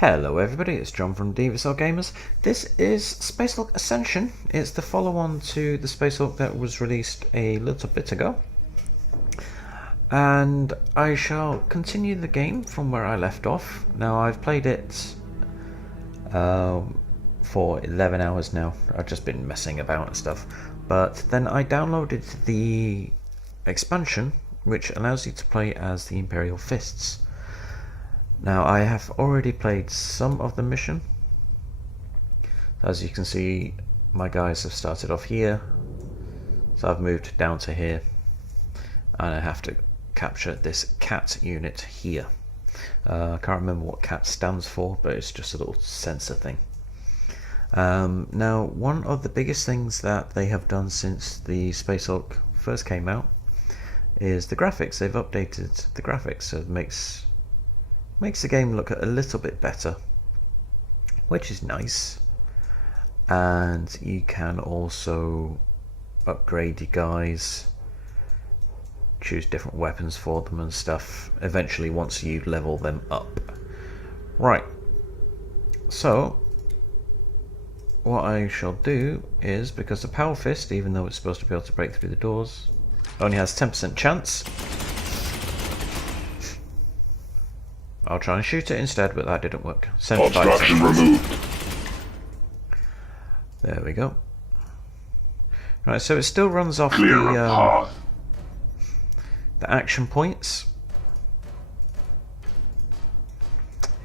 Hello everybody, it's John from Devious Gamers. This is Space Hulk Ascension. It's the follow-on to the Space Hulk that was released a little bit ago. And I shall continue the game from where I left off. Now I've played it for 11 hours now. I've just been messing about and stuff. But then I downloaded the expansion, which allows you to play as the Imperial Fists. Now I have already played some of the mission. As you can see, my guys have started off here, so I've moved down to here, and I have to capture this cat unit here. I can't remember what cat stands for, but it's just a little sensor thing. Now one of the biggest things that they have done since the Space Hulk first came out is the graphics. They've updated the graphics, so it makes the game look a little bit better, which is nice. And you can also upgrade your guys, choose different weapons for them and stuff eventually once you level them up. Right, so what I shall do is, because the Power Fist, even though it's supposed to be able to break through the doors, only has 10% chance, I'll try and shoot it instead, but that didn't work. Obstruction removed. There we go. Right, so it still runs off the action points.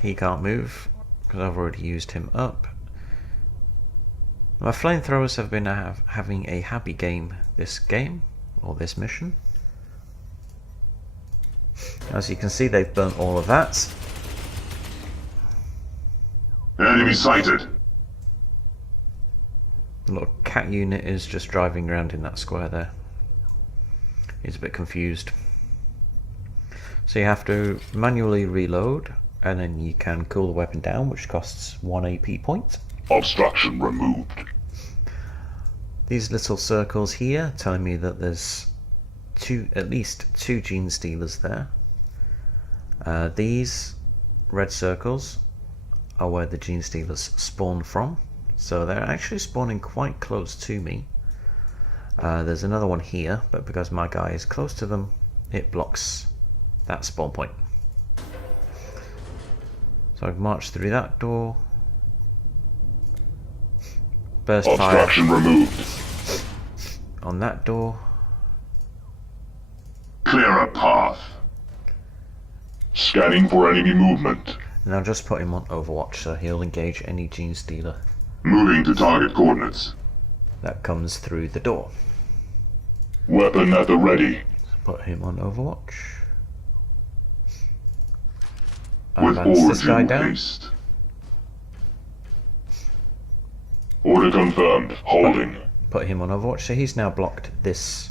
He can't move because I've already used him up. My flamethrowers have been having a happy game this mission. As you can see, they've burnt all of that. Enemy sighted. The little cat unit is just driving around in that square there. He's a bit confused. So you have to manually reload, and then you can cool the weapon down, which costs 1 AP point. Obstruction removed. These little circles here telling me that there's at least two genestealers there. These red circles are where the genestealers spawn from, so they're actually spawning quite close to me. There's another one here, but because my guy is close to them, it blocks that spawn point. So I've marched through that door. Burst fire Obstruction removed. on that door. Clear a path. Scanning for enemy movement. And I'll just put him on Overwatch, so he'll engage any genestealer Moving to target coordinates. that comes through the door. Weapon at the ready. Put him on Overwatch. With Advance all this guy due down. haste. Order confirmed. Holding. Put him on Overwatch, so he's now blocked this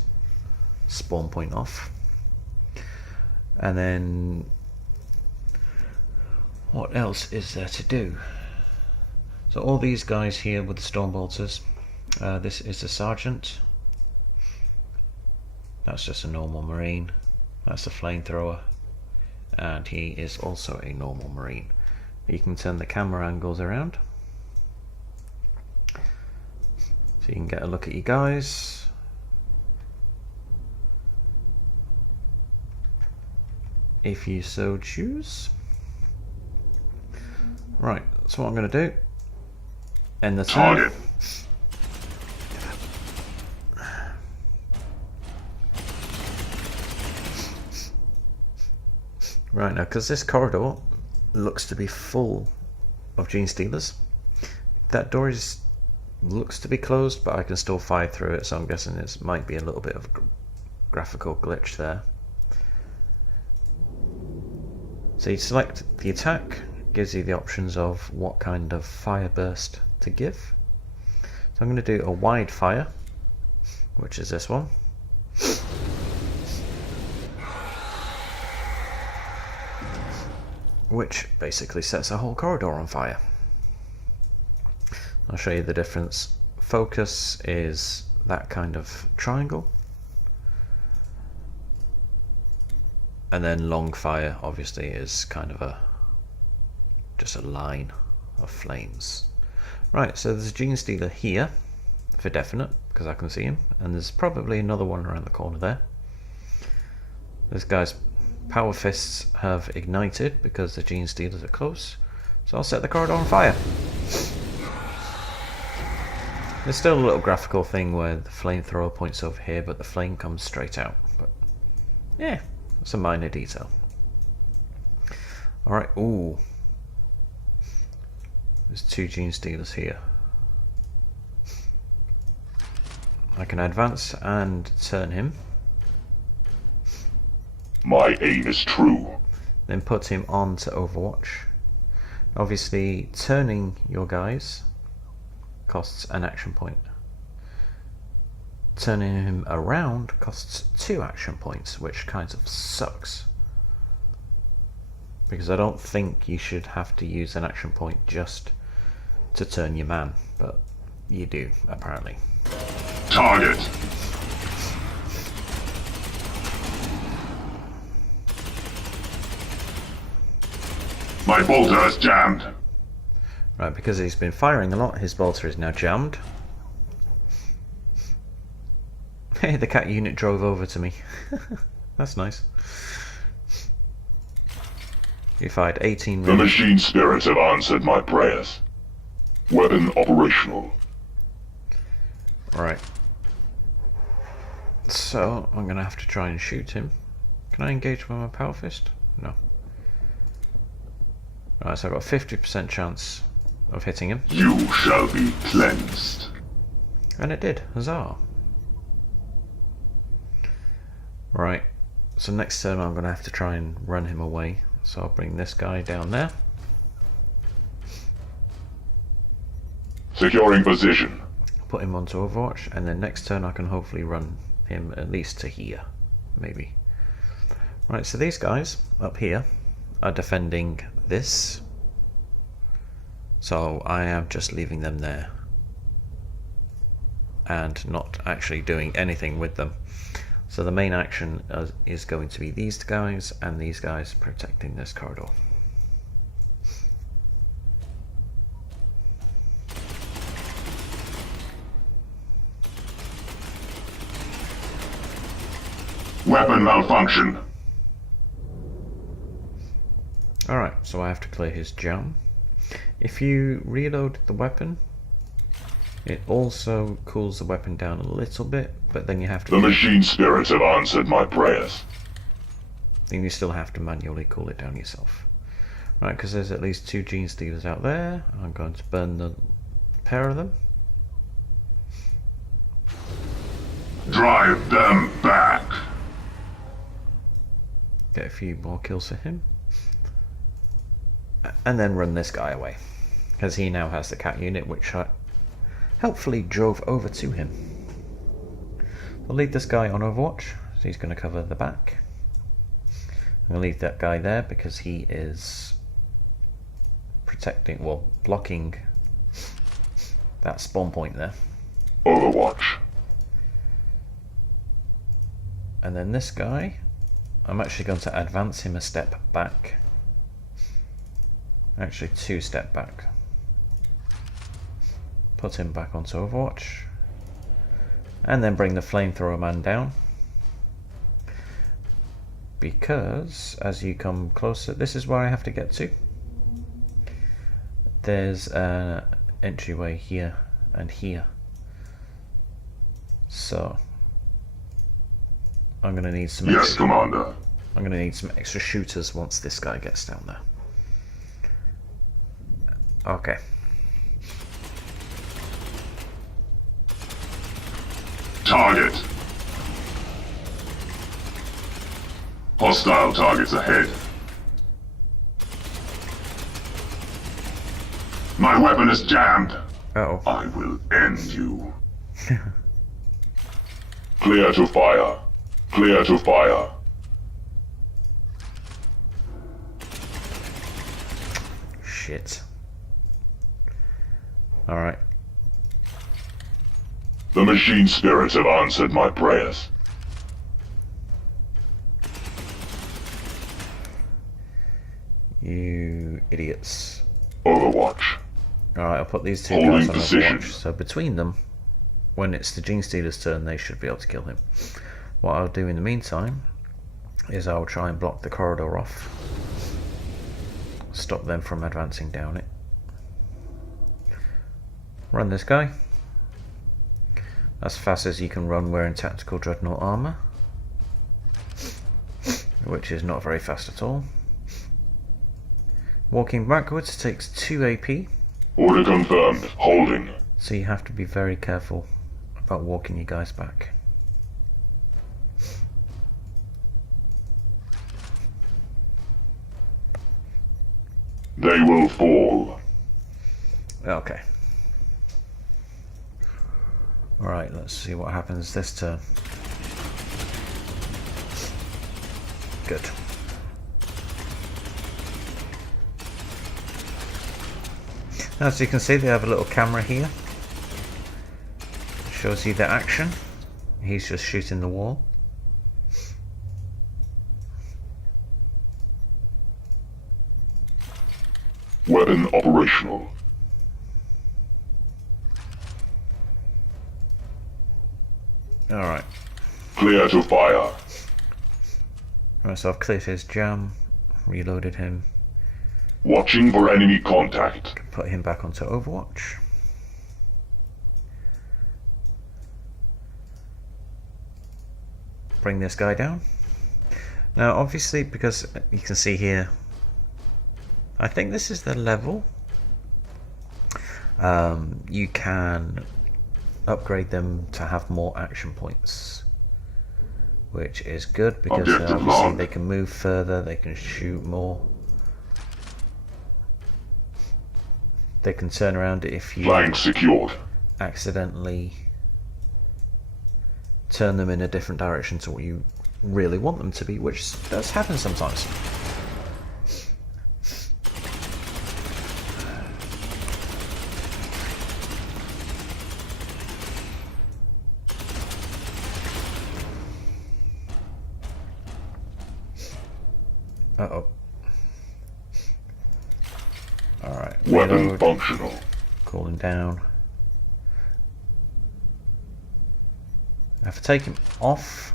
spawn point off. And then what else is there to do? So all these guys here with the Stormbolters, this is the Sergeant. That's just a normal Marine. That's a flamethrower, and he is also a normal Marine. You can turn the camera angles around so you can get a look at you guys. If you so choose. Right, that's what I'm going to do. End the turn. Target. Right, now because this corridor looks to be full of genestealers, that door looks to be closed, but I can still fire through it, so I'm guessing it might be a little bit of a graphical glitch there. So you select the attack, gives you the options of what kind of fire burst to give. So I'm going to do a wide fire, which is this one. Which basically sets a whole corridor on fire. I'll show you the difference. Focus is that kind of triangle. And then long fire obviously is kind of just a line of flames. Right, so there's a genestealer here, for definite, because I can see him, and there's probably another one around the corner there. This guy's power fists have ignited because the genestealers are close, so I'll set the corridor on fire. There's still a little graphical thing where the flamethrower points over here, but the flame comes straight out. But yeah, it's a minor detail. Alright, ooh. There's 2 genestealers here. I can advance and turn him. My aim is true. Then put him on to Overwatch. Obviously, turning your guys costs an action point. Turning him around costs 2 action points, which kind of sucks. Because I don't think you should have to use an action point just to turn your man, but you do, apparently. Target. My bolter is jammed. Right, because he's been firing a lot, his bolter is now jammed. Hey, the cat unit drove over to me. That's nice. You fired 18 The machine spirits have answered my prayers. Weapon operational. Right. So, I'm going to have to try and shoot him. Can I engage with my power fist? No. Right, so I've got a 50% chance of hitting him. You shall be cleansed. And it did. Huzzah. Right. So next turn I'm going to have to try and run him away. So I'll bring this guy down there. Securing position. Put him onto Overwatch, and then next turn I can hopefully run him at least to here. Maybe. Right, so these guys up here are defending this. So I am just leaving them there. And not actually doing anything with them. So the main action is going to be these guys and these guys protecting this corridor. Weapon malfunction. Alright, so I have to clear his jam. If you reload the weapon, it also cools the weapon down a little bit, but then you have to... The machine spirits have answered my prayers. Then you still have to manually cool it down yourself. Right, because there's at least 2 genestealers out there. I'm going to burn the pair of them. Drive them back. Get a few more kills for him. And then run this guy away. Because he now has the cat unit, which I helpfully drove over to him. I'll leave this guy on Overwatch, so he's going to cover the back. I'm going to leave that guy there because he is protecting, well, blocking that spawn point there. Overwatch. And then this guy, I'm actually going to advance him a step back. Actually 2 step back. Put him back onto Overwatch. And then bring the flamethrower man down. Because as you come closer, this is where I have to get to. There's an entryway here and here. So I'm going to need some Yes, Commander. I'm going to need some extra shooters once this guy gets down there. Okay. Target. Hostile targets ahead. My weapon is jammed. Uh-oh. I will end you. Clear to fire. Clear to fire. Shit. Alright. The machine spirits have answered my prayers. You idiots. Overwatch. Alright, I'll put these two Holding guys on position. Overwatch. So between them, when it's the genestealer's turn, they should be able to kill him. What I'll do in the meantime is I'll try and block the corridor off. Stop them from advancing down it. Run this guy. As fast as you can run wearing tactical dreadnought armor, which is not very fast at all. Walking backwards takes 2 AP, Order confirmed. Holding. so you have to be very careful about walking you guys back. They will fall. Okay. Alright, let's see what happens this turn. Good. As you can see, they have a little camera here. Shows you the action. He's just shooting the wall. Weapon operational. Alright. Clear to fire. Right, so I've cleared his jam, reloaded him, Watching for enemy contact. put him back onto Overwatch. Bring this guy down. Now obviously, because you can see here, I think this is the level, you can upgrade them to have more action points, which is good because Objective obviously logged. they can move further, they can shoot more, they can turn around if you Flank secured. accidentally turn them in a different direction to what you really want them to be, which does happen sometimes. Uh-oh. Alright, Weapon reload, functional. cool him down. Now if I take him off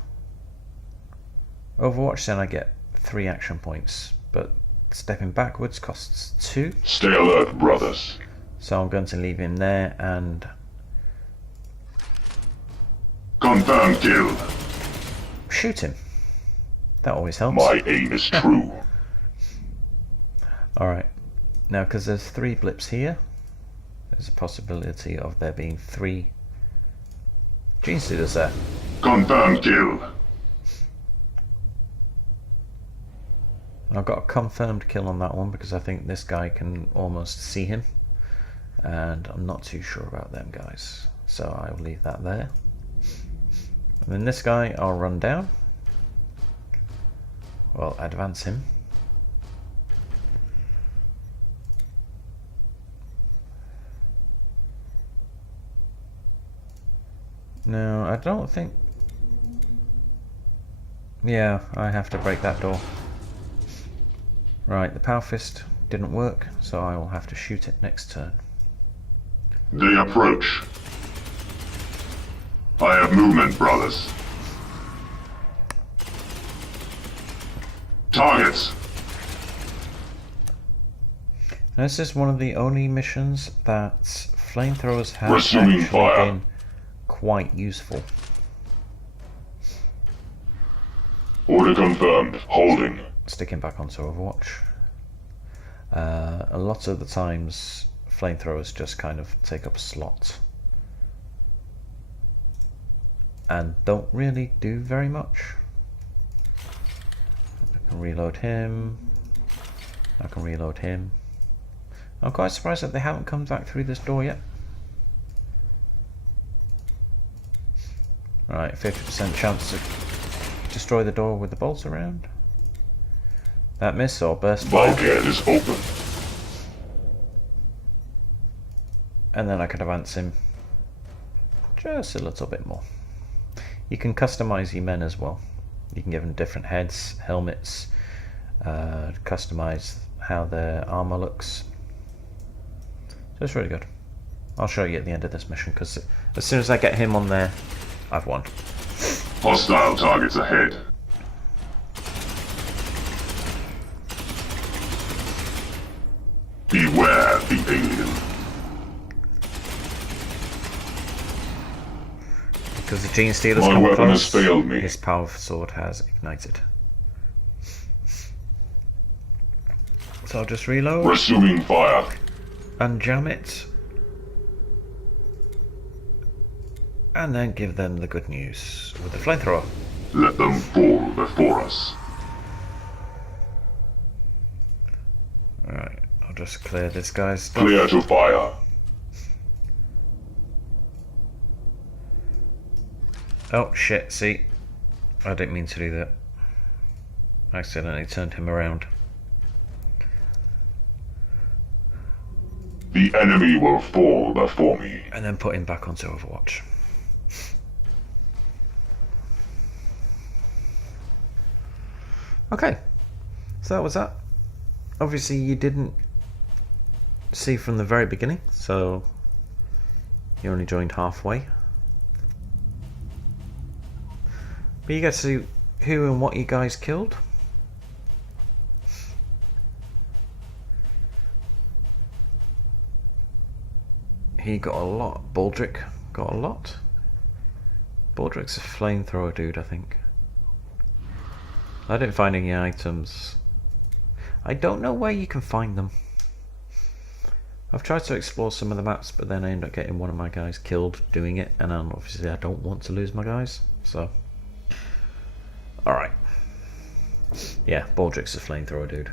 Overwatch, then I get 3 action points, but stepping backwards costs 2, Stay alert, brothers. so I'm going to leave him there and Confirm kill. shoot him. That always helps. My aim is true. Alright, now because there's 3 blips here, there's a possibility of there being 3 genestealers there. Confirm kill. I've got a confirmed kill on that one because I think this guy can almost see him, and I'm not too sure about them guys, so I will leave that there. And then this guy I'll run down, well, advance him. No, I don't think... Yeah, I have to break that door. Right, the Power Fist didn't work, so I will have to shoot it next turn. They approach. I have movement, brothers. Targets. Now, this is one of the only missions that flamethrowers have Resuming actually fire. been quite useful. Order confirmed. Holding. Sticking back onto Overwatch. A lot of the times flamethrowers just kind of take up a slot and don't really do very much. I can reload him. I can reload him. I'm quite surprised that they haven't come back through this door yet. Right, 50% chance to destroy the door with the bolts around. That miss or burst fire. Bulkhead is open. And then I can advance him just a little bit more. You can customize your men as well. You can give them different heads, helmets, customize how their armor looks. So it's really good. I'll show you at the end of this mission, because as soon as I get him on there, I've won. Hostile targets ahead. Beware the alien. Because the genestealer's My come weapon has close, failed me. his powerful sword has ignited. So I'll just reload. Resuming fire. And jam it. And then give them the good news with the flamethrower. Let them fall before us. Alright, I'll just clear this guy's stuff. Clear to fire. Oh shit, see? I didn't mean to do that. I accidentally turned him around. The enemy will fall before me. And then put him back onto Overwatch. Okay, so that was that. Obviously you didn't see from the very beginning, so you only joined halfway. But you get to see who and what you guys killed. He got a lot. Baldric got a lot. Baldric's a flamethrower dude, I think. I didn't find any items. I don't know where you can find them. I've tried to explore some of the maps, but then I end up getting one of my guys killed doing it, and obviously I don't want to lose my guys, so... Alright. Yeah, Baldric's a flamethrower dude.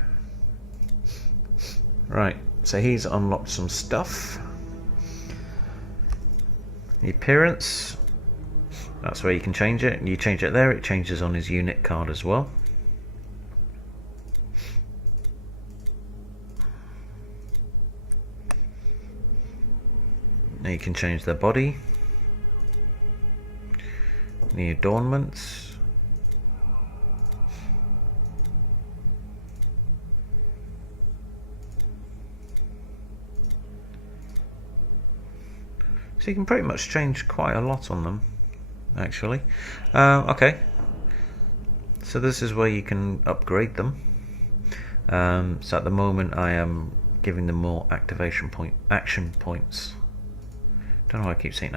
Right, so he's unlocked some stuff. The appearance, that's where you can change it. You change it there, it changes on his unit card as well. Now you can change their body, the adornments, so you can pretty much change quite a lot on them, actually. Okay, so this is where you can upgrade them. So at the moment I am giving them more action points. Don't know why I keep saying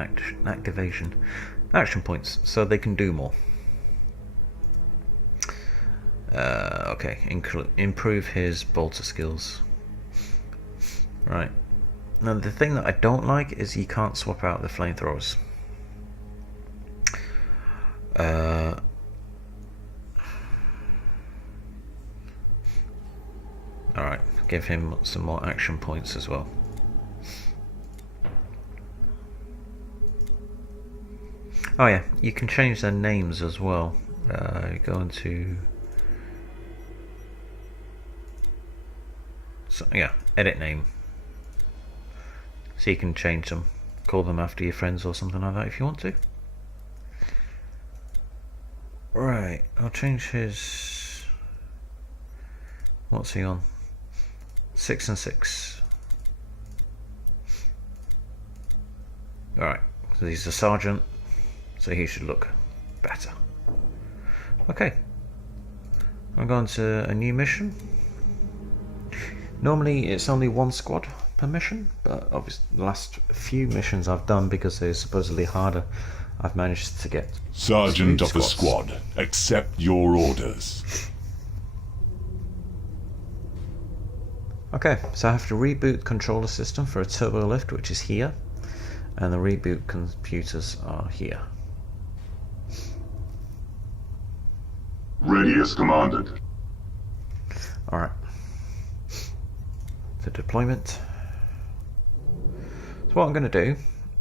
action points, so they can do more. Okay, improve his bolter skills. Right. Now the thing that I don't like is you can't swap out the flamethrowers. Alright, give him some more action points as well. Oh yeah, you can change their names as well. Go into... So, yeah, edit name. So you can change them. Call them after your friends or something like that if you want to. Right, I'll change his... What's he on? 6 and 6. Alright, so he's a sergeant. So he should look better. Okay, I'm going to a new mission. Normally it's only one squad per mission, but obviously the last few missions I've done, because they're supposedly harder, I've managed to get Sergeant of the squads. squad, accept your orders. Okay, so I have to reboot the controller system for a turbo lift, which is here, and the reboot computers are here. Ready as commanded. Alright. So deployment. So what I'm going to do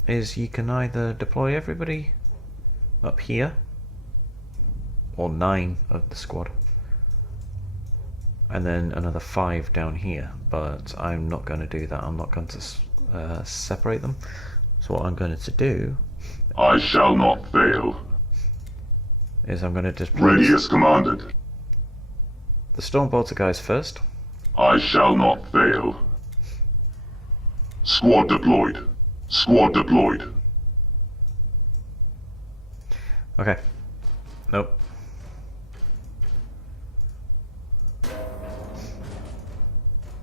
is you can either deploy everybody up here, or 9 of the squad, and then another 5 down here, but I'm not going to do that. I'm not going to separate them. So what I'm going to do I shall not fail. is I'm going to just Ready as commanded. the Stormbolter guys first. I shall not fail. Squad deployed. Squad deployed. Okay. Nope.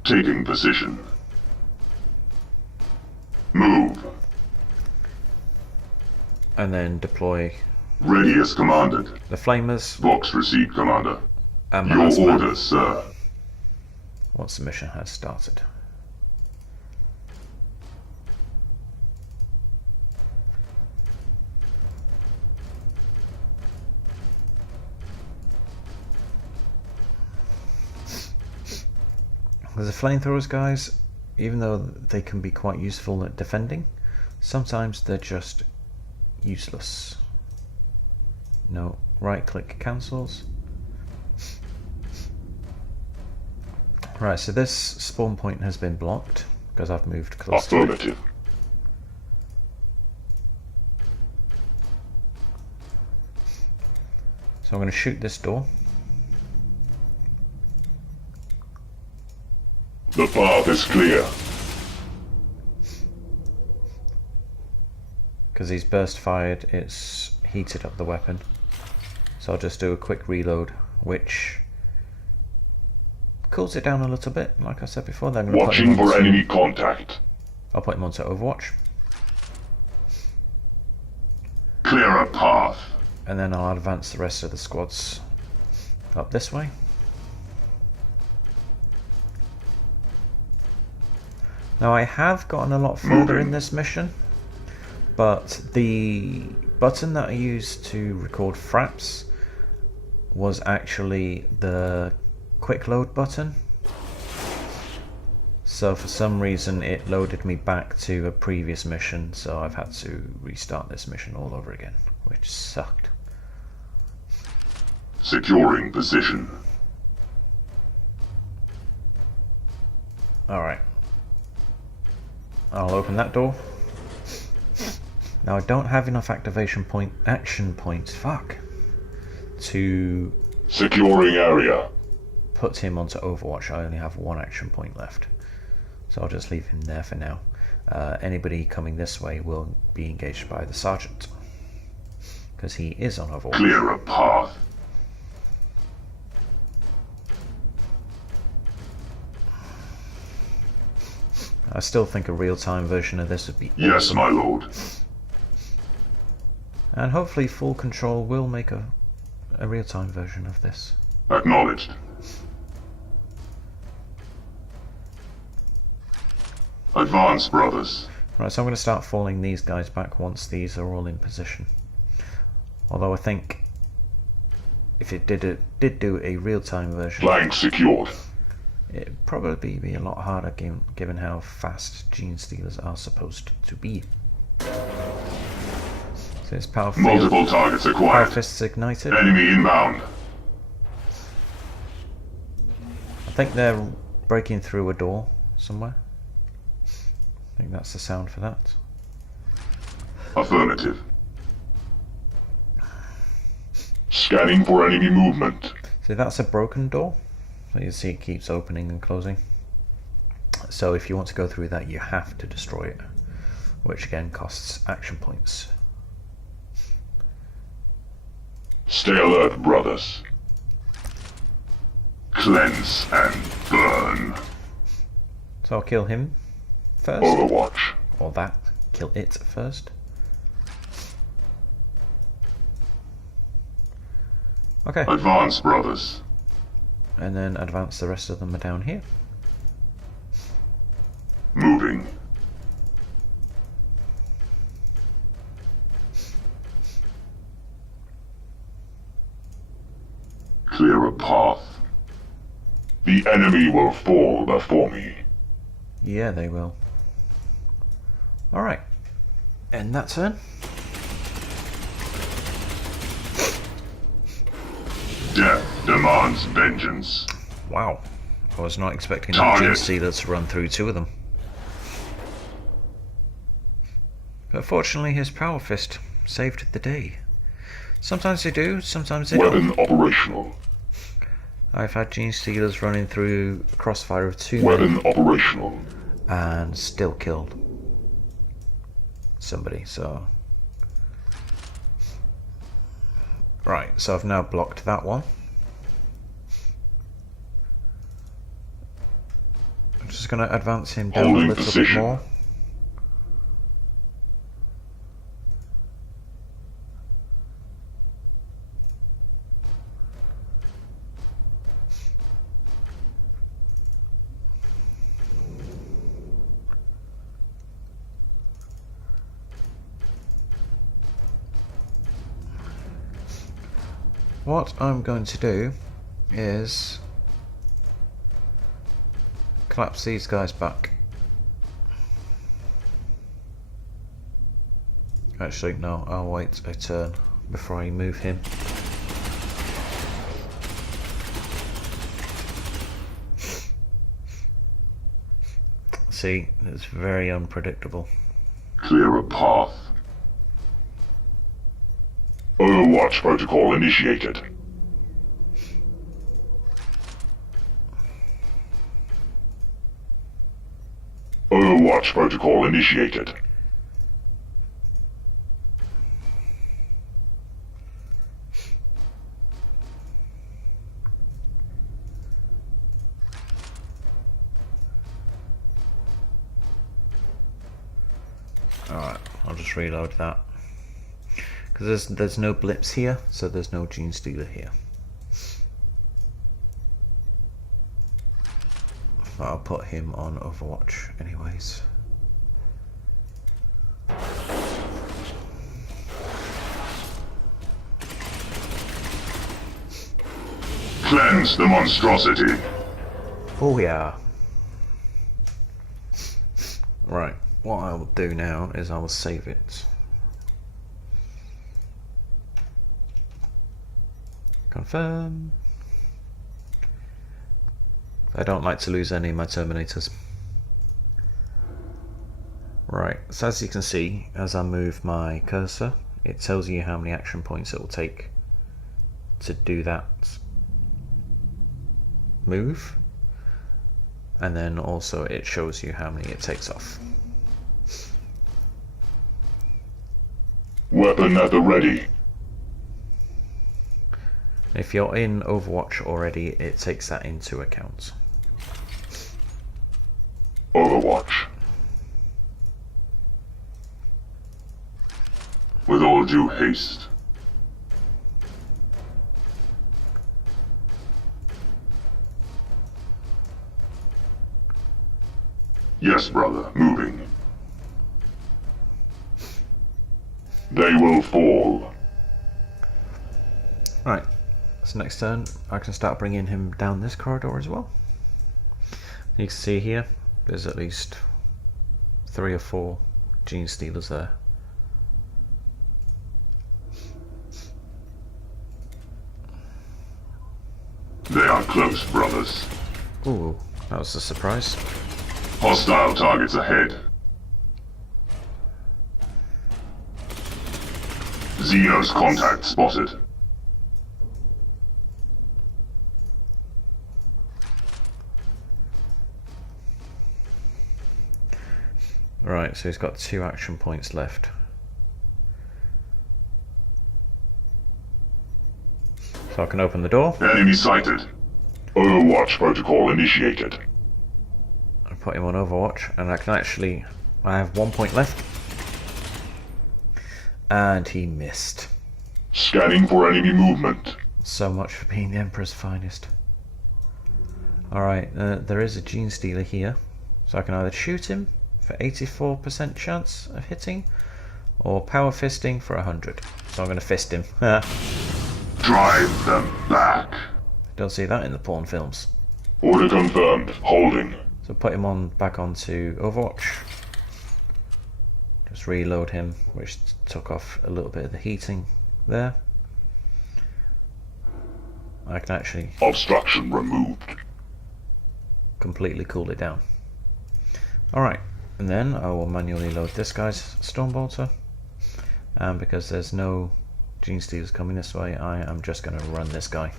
Taking position. Move. And then deploy Ready as commanded. the flamers Box received, Commander. and Your Malasma orders, sir. once the mission has started. The flamethrowers, guys, even though they can be quite useful at defending, sometimes they're just useless. No, right click cancels. Right, so this spawn point has been blocked because I've moved close to it. Affirmative. So I'm going to shoot this door. The path is clear. Because he's burst fired, it's heated up the weapon. So I'll just do a quick reload, which cools it down a little bit, like I said before. Then I'm going to put him Watching for onto, enemy contact. I'll put him onto Overwatch, Clear a path. and then I'll advance the rest of the squads up this way. Now I have gotten a lot further in this mission, but the button that I used to record fraps was actually the quick load button. So for some reason it loaded me back to a previous mission, so I've had to restart this mission all over again, which sucked. Securing position. Alright. I'll open that door. Now I don't have enough action points, fuck, to Securing area. put him onto Overwatch. I only have one action point left, so I'll just leave him there for now. Anybody coming this way will be engaged by the sergeant, because he is on Overwatch. Clear a path. I still think a real-time version of this would be Yes, awesome. my lord. And hopefully Full Control will make a real-time version of this. Acknowledged. Advance, brothers. Right, so I'm going to start falling these guys back once these are all in position. Although I think if it did do a real-time version, Flank secured. it'd probably be a lot harder given how fast genestealers are supposed to be. So it's power field. Multiple targets Power acquired. fists ignited. Enemy inbound. I think they're breaking through a door somewhere. I think that's the sound for that. Affirmative. Scanning for enemy movement. So that's a broken door. So you see it keeps opening and closing. So if you want to go through that, you have to destroy it, which again costs action points. Stay alert, brothers. Cleanse and burn. So I'll kill him first, Overwatch. or that, kill it first. Okay, Advance, brothers. and then advance the rest of them are down here. Moving. Clear a path. The enemy will fall before me. Yeah, they will. Alright, end that turn. Death demands vengeance. Wow, I was not expecting the Target. genestealer to run through two of them. But fortunately his power fist saved the day. Sometimes they do, sometimes they don't. Weapon operational. I've had genestealers running through a crossfire of two men, Weapon operational. and still killed somebody. So right, so I've now blocked that one. I'm just going to advance him down a little bit more. What I'm going to do is collapse these guys back. Actually, no, I'll wait a turn before I move him. See, it's very unpredictable. Clear a path. Overwatch protocol initiated. Overwatch protocol initiated. Alright, I'll just reload that. Because there's no blips here, so there's no genestealer here. I'll put him on Overwatch anyways. Cleanse the monstrosity. Oh yeah. Right, what I will do now is I will save it. Confirm. I don't like to lose any of my Terminators. Right, so as you can see, as I move my cursor, it tells you how many action points it will take to do that move, and then also it shows you how many it takes off. Weapon at the ready. If you're in Overwatch already, it takes that into account. Overwatch. With all due haste. Yes, brother, moving. They will fall. Right, so next turn I can start bringing him down this corridor as well. You can see here, there's at least 3 or 4 genestealers there. They are close, brothers. Ooh, that was a surprise. Hostile targets ahead. Xenos contact spotted. Right, so he's got 2 action points left. So I can open the door. Enemy sighted. Overwatch protocol initiated. I put him on Overwatch, and I can actually... I have 1 point left. And he missed. Scanning for enemy movement. So much for being the Emperor's finest. Alright, there is a genestealer here. So I can either shoot him for 84% chance of hitting, or power fisting for 100. So I'm going to fist him. Drive them back. Don't see that in the porn films. Order confirmed. Holding. So put him on back onto Overwatch. Just reload him, which took off a little bit of the heating there. I can actually Obstruction removed. completely cool it down. Alright, and then I will manually load this guy's Stormbolter. And because there's no genestealers coming this way, I am just going to run this guy.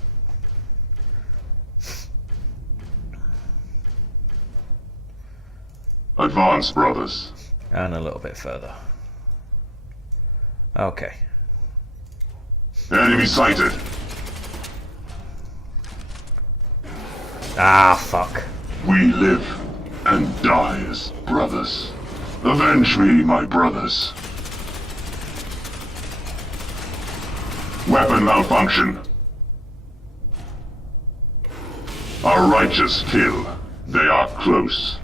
Advance, brothers. And a little bit further. Okay. Enemy sighted. Ah, fuck. We live and die as brothers. Avenge me, my brothers. Weapon malfunction. A righteous kill. They are close.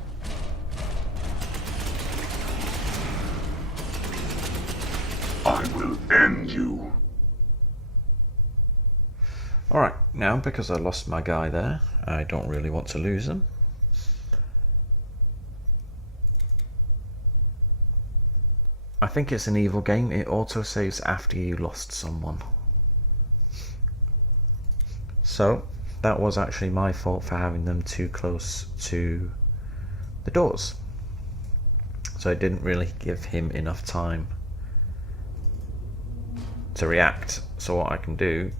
I will end you. Alright, now because I lost my guy there, I don't really want to lose him. I think it's an evil game, it autosaves after you lost someone. So, that was actually my fault for having them too close to the doors. So I didn't really give him enough time to react. So what I can do,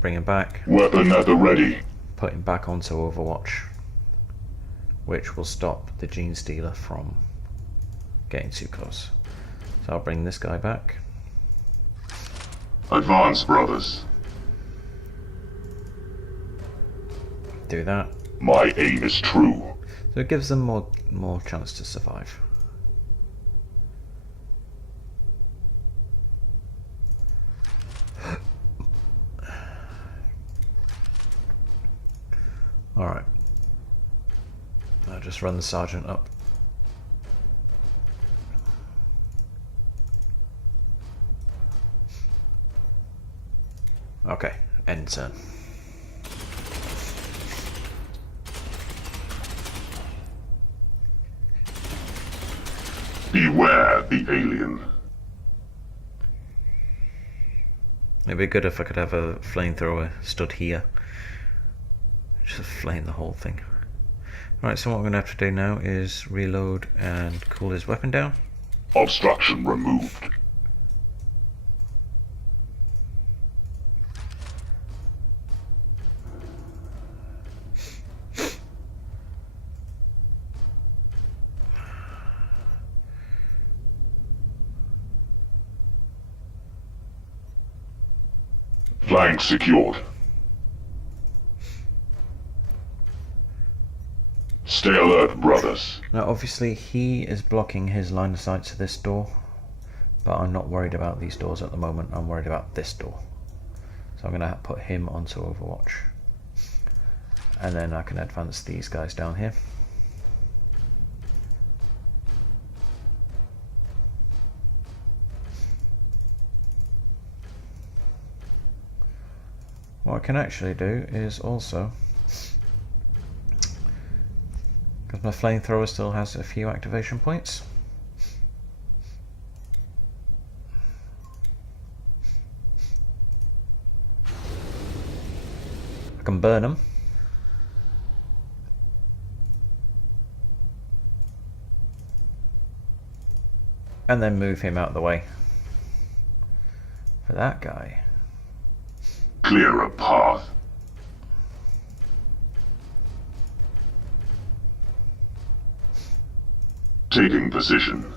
bring him back, Weapon at the ready. put him back onto Overwatch, which will stop the genestealer from getting too close. So I'll bring this guy back. Advance, brothers. Do that. My aim is true. So it gives them more chance to survive. Alright. I'll just run the sergeant up. Okay, end turn. Beware the alien. It'd be good if I could have a flamethrower stood here. Just flame the whole thing. Right, so what I'm going to have to do now is reload and cool his weapon down. Obstruction removed. Flank secured. Stay alert, brothers. Now obviously he is blocking his line of sight to this door, but I'm not worried about these doors at the moment, I'm worried about this door. So I'm going to put him onto Overwatch. And then I can advance these guys down here. What I can actually do is also, because my flamethrower still has a few activation points, I can burn them. And then move him out of the way. For that guy. Clear a path. Taking position.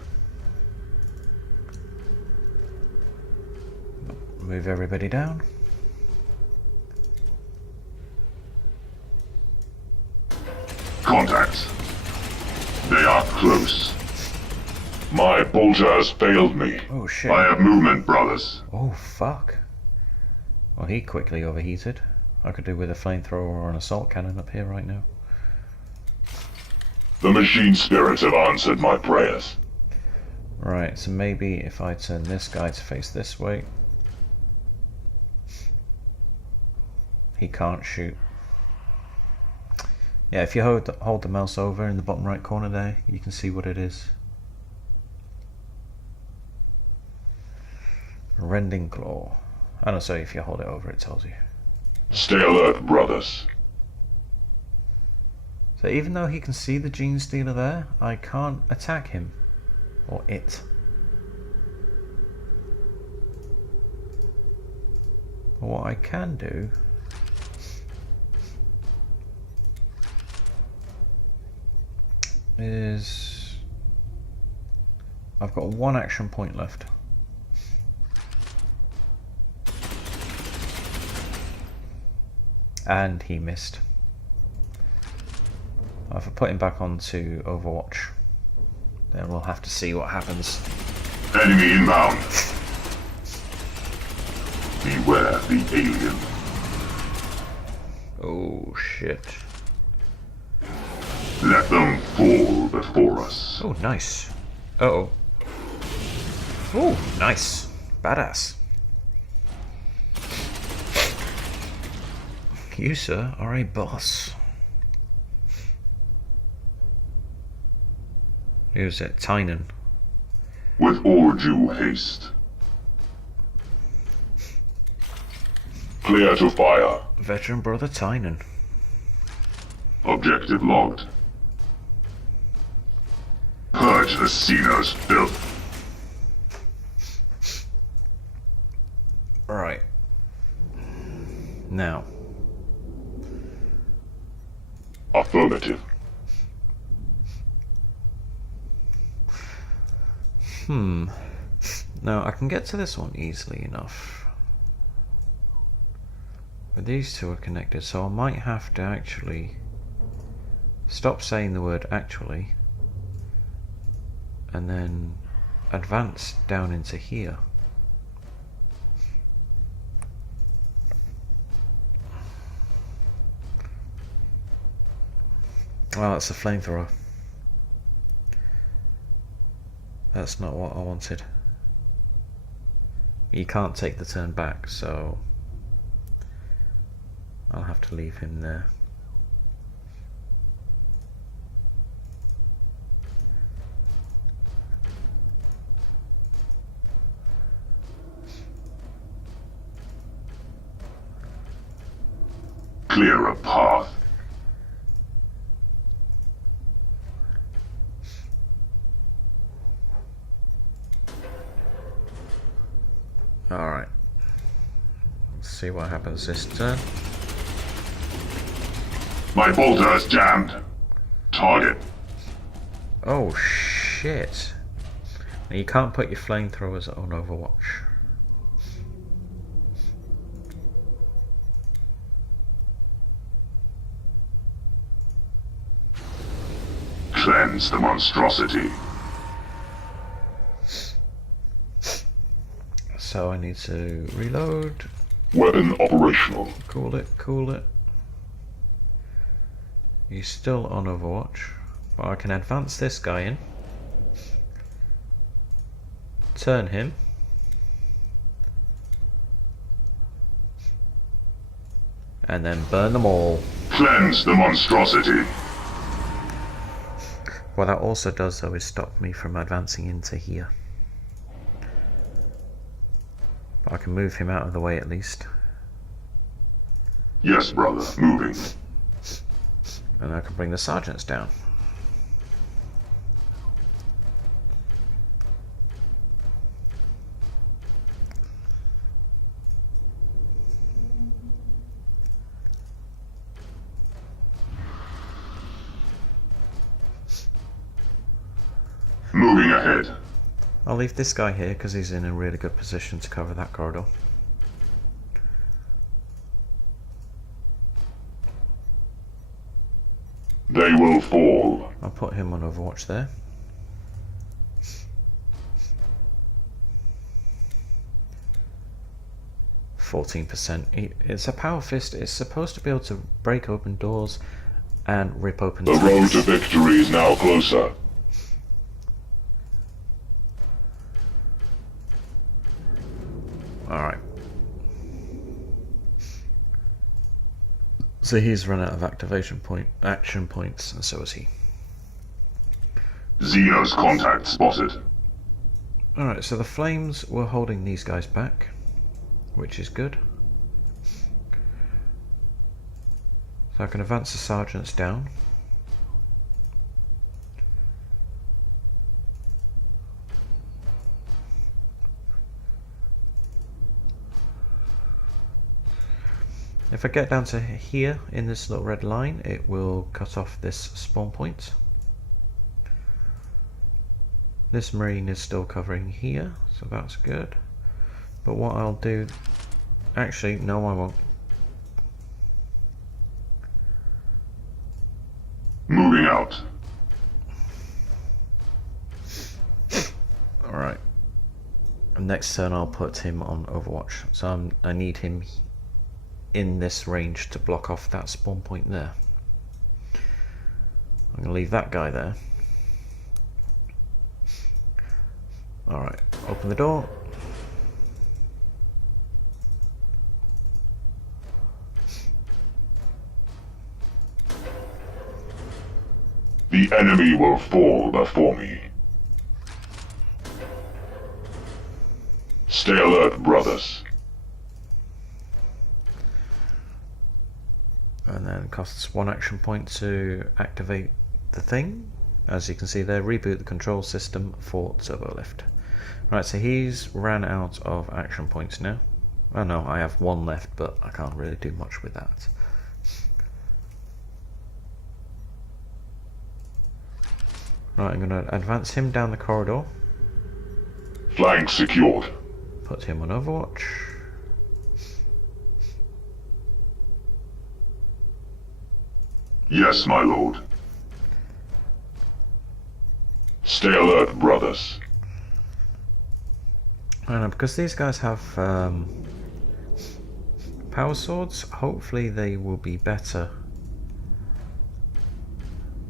Move everybody down. Contact. They are close. My bolter has failed me. Oh shit. I have movement, brothers. Oh fuck. Well, he quickly overheated. I could do with a flamethrower or an assault cannon up here right now. The machine spirits have answered my prayers. Right, so maybe if I turn this guy to face this way, he can't shoot. Yeah, if you hold the mouse over in the bottom right corner there, you can see what it is. Rending Claw. I don't know, if you hold it over it tells you. Stay alert, brothers. So even though he can see the genestealer there, I can't attack him. Or it. But what I can do is... I've got one action point left. And he missed. If I put him back onto Overwatch, then we'll have to see what happens. Enemy inbound. Beware the alien. Oh shit. Let them fall before us. Oh, nice. Uh-oh. Oh, nice. Badass. You, sir, are a boss. Who's it? Tynan. With all due haste. Clear to fire. Veteran brother Tynan. Objective logged. Purge the Cena's filth. Right. Now. Affirmative. Now, I can get to this one easily enough. But these two are connected, so I might have to actually stop saying the word actually and then advance down into here. Oh, that's a flamethrower. That's not what I wanted. You can't take the turn back, so I'll have to leave him there. Clear a path. Alright. Let's see what happens this turn. My bolter is jammed. Target. Oh shit. Now you can't put your flamethrowers on Overwatch. Cleanse the monstrosity. So I need to reload. Weapon operational. Cool it, cool it. He's still on Overwatch, but I can advance this guy in. Turn him. And then burn them all. Cleanse the monstrosity. What that also does though is stop me from advancing into here. But I can move him out of the way at least. Yes, brother. Moving. And I can bring the sergeants down. Moving ahead. I'll leave this guy here because he's in a really good position to cover that corridor. They will fall. I'll put him on Overwatch there. %. It's a power fist. It's supposed to be able to break open doors and rip open The road tanks. to victory is now closer. Alright. So he's run out of action points, and so is he. Xenos contact spotted. Alright, so the flames were holding these guys back, which is good. So I can advance the sergeants down. If I get down to here in this little red line, it will cut off this spawn point. This marine is still covering here, so that's good. But what I'll do... Actually, no I won't. Moving out. Alright. Next turn I'll put him on Overwatch. So I need him in this range to block off that spawn point there. I'm going to leave that guy there. Alright, open the door. The enemy will fall before me. Stay alert, brothers. And then costs 1 action point to activate the thing. As you can see there, reboot the control system for turbo lift. Right, so he's ran out of action points now. Oh no, I have 1 left, but I can't really do much with that. Right, I'm going to advance him down the corridor. Flank secured. Put him on Overwatch. Yes, my lord. Stay alert, brothers. And because these guys have power swords, hopefully they will be better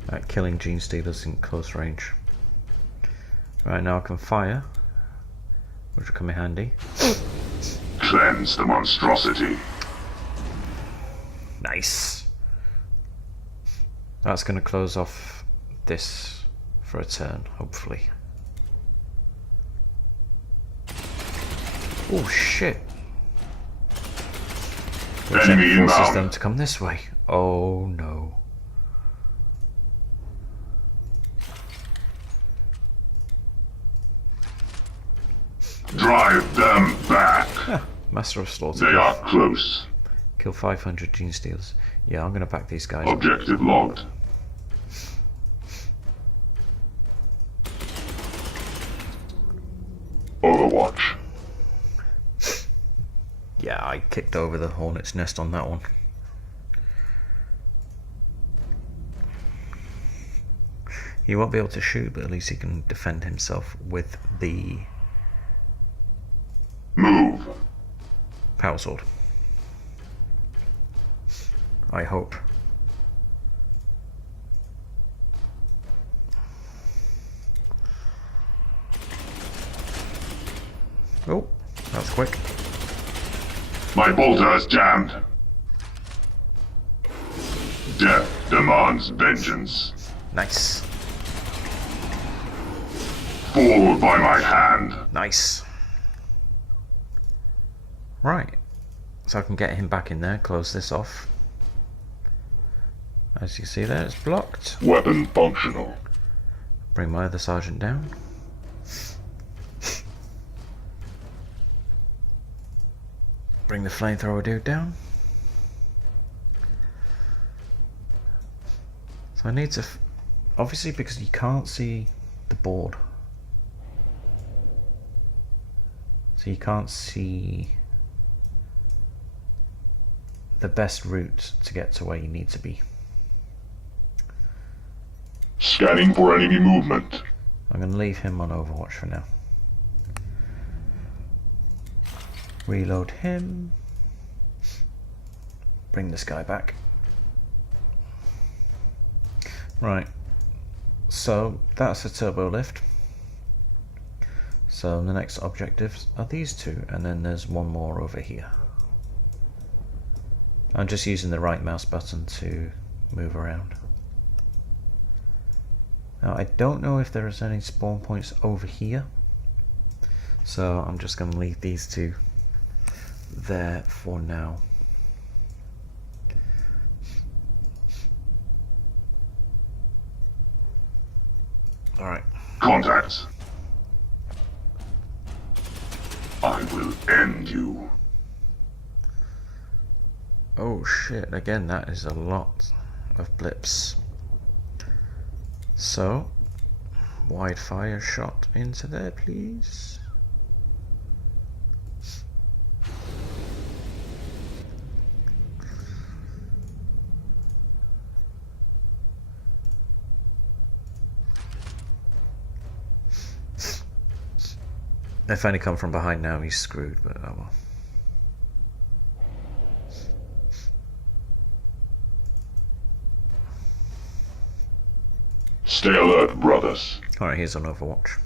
at killing genestealers in close range. Right, now I can fire, which will come in handy. Cleanse the monstrosity. Nice. That's going to close off this for a turn, hopefully. Oh shit! Which Enemy then forces inbound. them to come this way. Oh no. Drive them back. Master of Slaughter. They are close. Kill 500 genestealers. Yeah, I'm going to back these guys. Objective logged. Overwatch. Yeah, I kicked over the hornet's nest on that one. He won't be able to shoot, but at least he can defend himself with the Move. power sword. I hope. Oh, that's quick. My bolter is jammed. Death demands vengeance. Nice. Fall by my hand. Nice. Right. So I can get him back in there, close this off. As you see there, it's blocked. Weapon functional. Bring my other sergeant down. Bring the flamethrower dude down. So I need to... obviously, because you can't see the board. So you can't see the best route to get to where you need to be. Scanning for enemy movement. I'm going to leave him on Overwatch for now. Reload him. Bring this guy back. Right. So that's a turbo lift. So the next objectives are these two, and then there's one more over here. I'm just using the right mouse button to move around. Now I don't know if there is any spawn points over here, so I'm just going to leave these two there for now. Alright. Contact. I will end you. Oh shit, again that is a lot of blips. So, wide fire shot into there, please. If any come from behind now, he's screwed, but oh well. Stay alert, brothers. Alright, here's on Overwatch.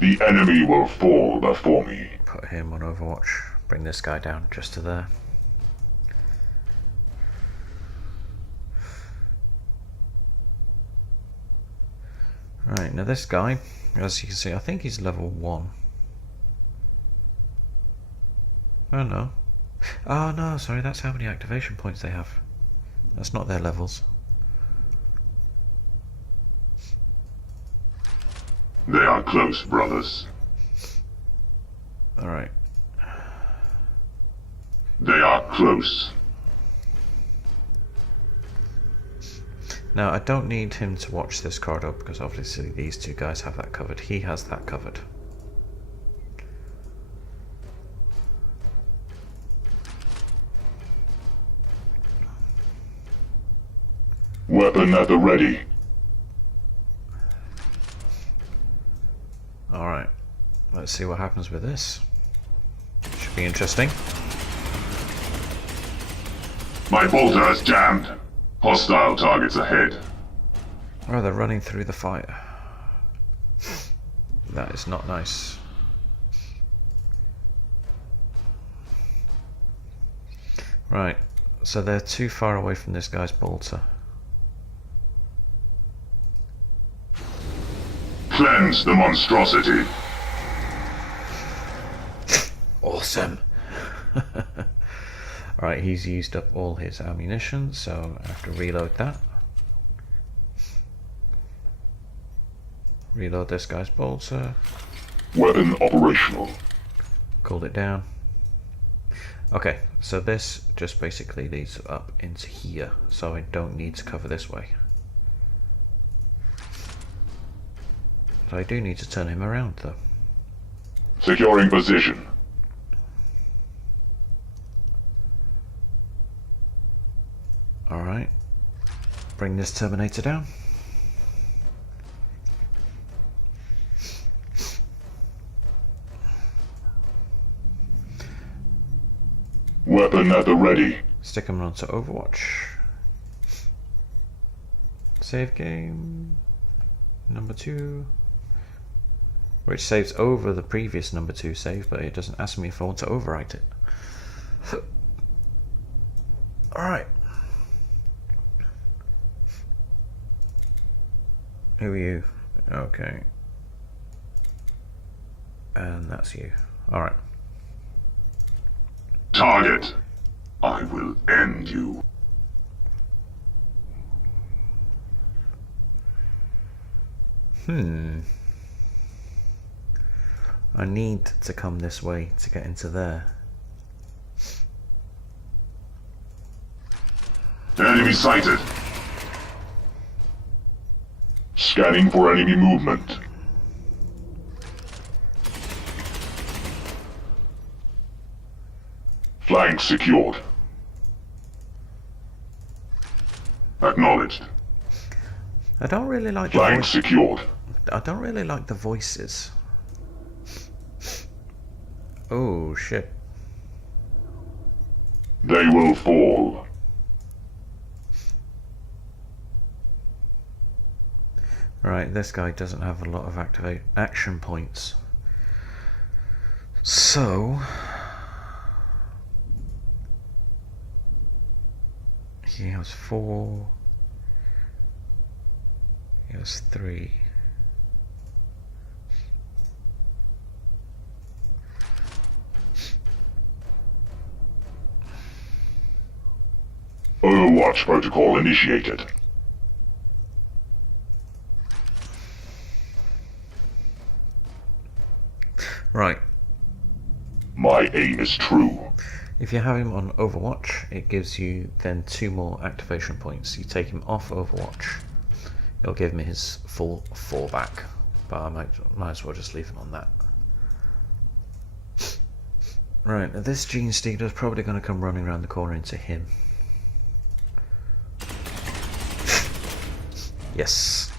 The enemy will fall before me. Put him on Overwatch. Bring this guy down just to there. Right, now this guy, as you can see, I think he's level 1. Oh no. Oh no, sorry, that's how many activation points they have. That's not their levels. They are close, brothers. Alright. They are close. Now, I don't need him to watch this card up, because obviously these two guys have that covered. He has that covered. Weapon at the ready. Alright. Let's see what happens with this. Should be interesting. My bolter is jammed. Hostile targets ahead. Oh, they're running through the fire. That is not nice. Right, so they're too far away from this guy's bolter. Cleanse the monstrosity. Awesome. Alright, he's used up all his ammunition, so I have to reload that. Reload this guy's bolter. Weapon operational. Cooled it down. Okay, so this just basically leads up into here, so I don't need to cover this way. But I do need to turn him around though. Securing position. Alright. Bring this Terminator down. Weapon at the ready. Stick him onto Overwatch. Save game. Number 2. Which saves over the previous number 2 save, but it doesn't ask me if I want to overwrite it. Alright. Who are you? Okay. And that's you. Alright. Target. I will end you. I need to come this way to get into there. Enemy sighted. Scanning for enemy movement. Flank secured. Acknowledged. I don't really like the Flank voice. secured. I don't really like the voices. Oh shit. They will fall. Right, this guy doesn't have a lot of action points. So he has 4. He has 3. Overwatch protocol initiated. Right. My aim is true. If you have him on Overwatch, it gives you then 2 more activation points. You take him off Overwatch, it'll give me his full 4 back, but I might as well just leave him on that. Right, now this genestealer is probably going to come running around the corner into him. Yes.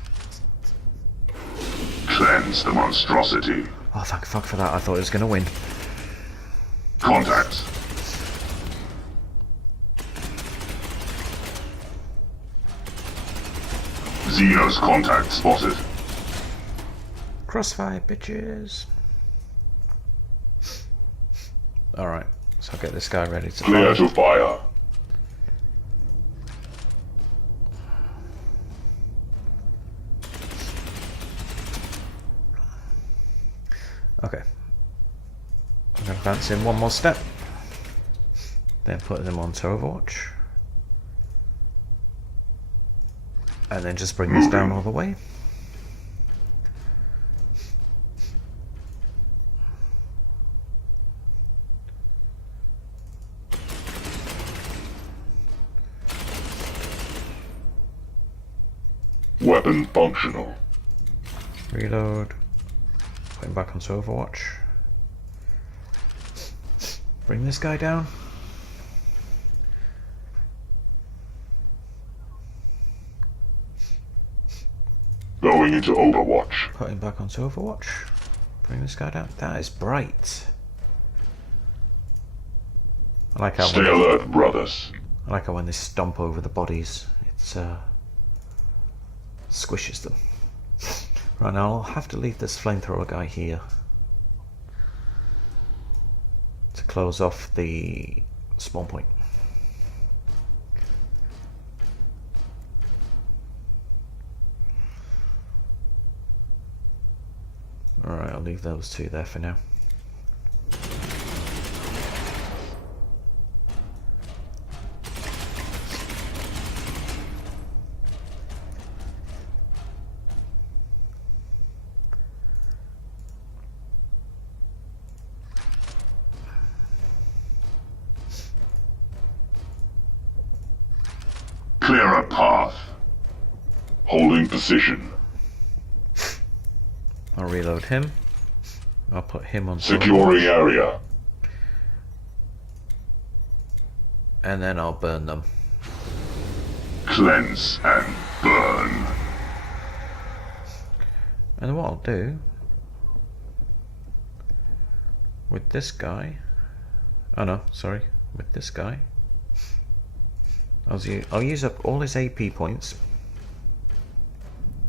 Cleanse the monstrosity. Oh, thank fuck for that. I thought it was going to win. Contact. Xenos contact spotted. Crossfire, bitches. Alright, so I'll get this guy ready to Clear fire. to fire. Okay. I'm going to advance in 1 more step. Then put them onto Overwatch. And then just bring this down all the way. Weapon functional. Reload. Put him back onto Overwatch. Bring this guy down. Going into Overwatch. Put him back onto Overwatch. Bring this guy down. That is bright. I like how Stay alert, brothers. I like how when they stomp over the bodies, it's squishes them. Right, now I'll have to leave this flamethrower guy here to close off the spawn point. Alright, I'll leave those 2 there for now. Clear a path. Holding position. I'll reload him. I'll put him on Securing area. and then I'll burn them. Cleanse and burn. And what I'll do with this guy, oh no, sorry, with this guy, I'll use up all his AP points.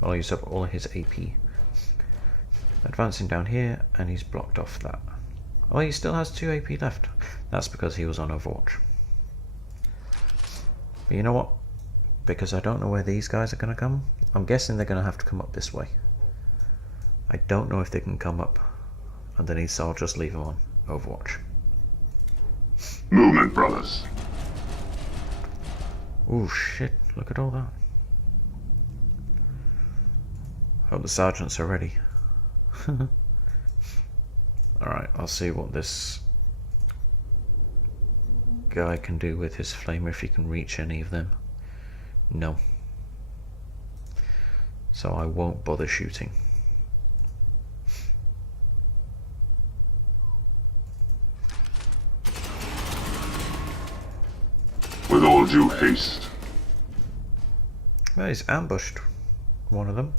I'll use up all of his AP. Advancing down here, and he's blocked off that. Oh, he still has 2 AP left. That's because he was on Overwatch. But you know what? Because I don't know where these guys are going to come, I'm guessing they're going to have to come up this way. I don't know if they can come up underneath, so I'll just leave them on Overwatch. Movement, brothers. Oh shit, look at all that. Hope the sergeants are ready. Alright, I'll see what this guy can do with his flamer, if he can reach any of them. No. So I won't bother shooting. With all due haste. Well, he's ambushed one of them.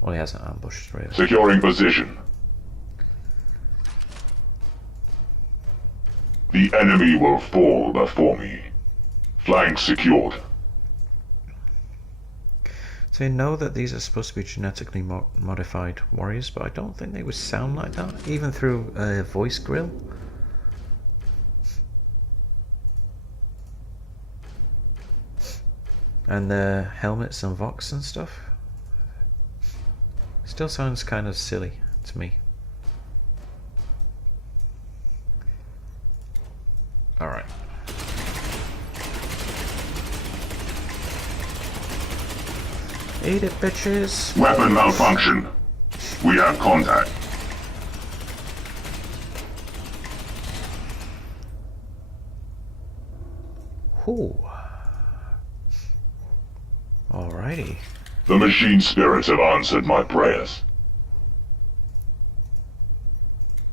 Well, he hasn't ambushed, really. Securing position. The enemy will fall before me. Flank secured. So you know that these are supposed to be genetically modified warriors, but I don't think they would sound like that, even through a voice grill. And their helmets and vox and stuff. Still sounds kind of silly to me. Alright. Eat it, bitches! Weapon malfunction. We have contact. Ooh. Alrighty. The machine spirits have answered my prayers.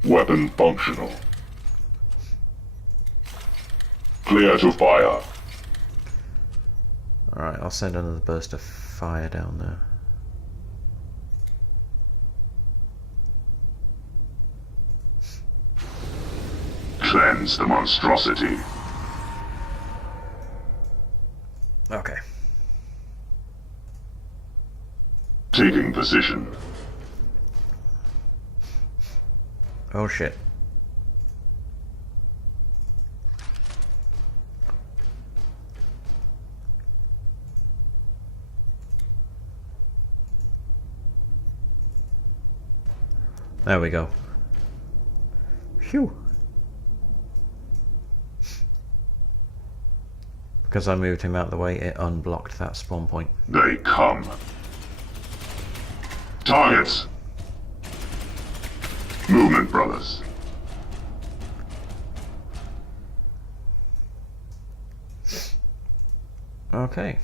Weapon functional. Clear to fire. Alright, I'll send another burst of fire down there. Cleanse the monstrosity. Okay. Taking position. Oh shit. There we go. Phew. Because I moved him out of the way, it unblocked that spawn point. They come. Targets. Movement, brothers. Okay.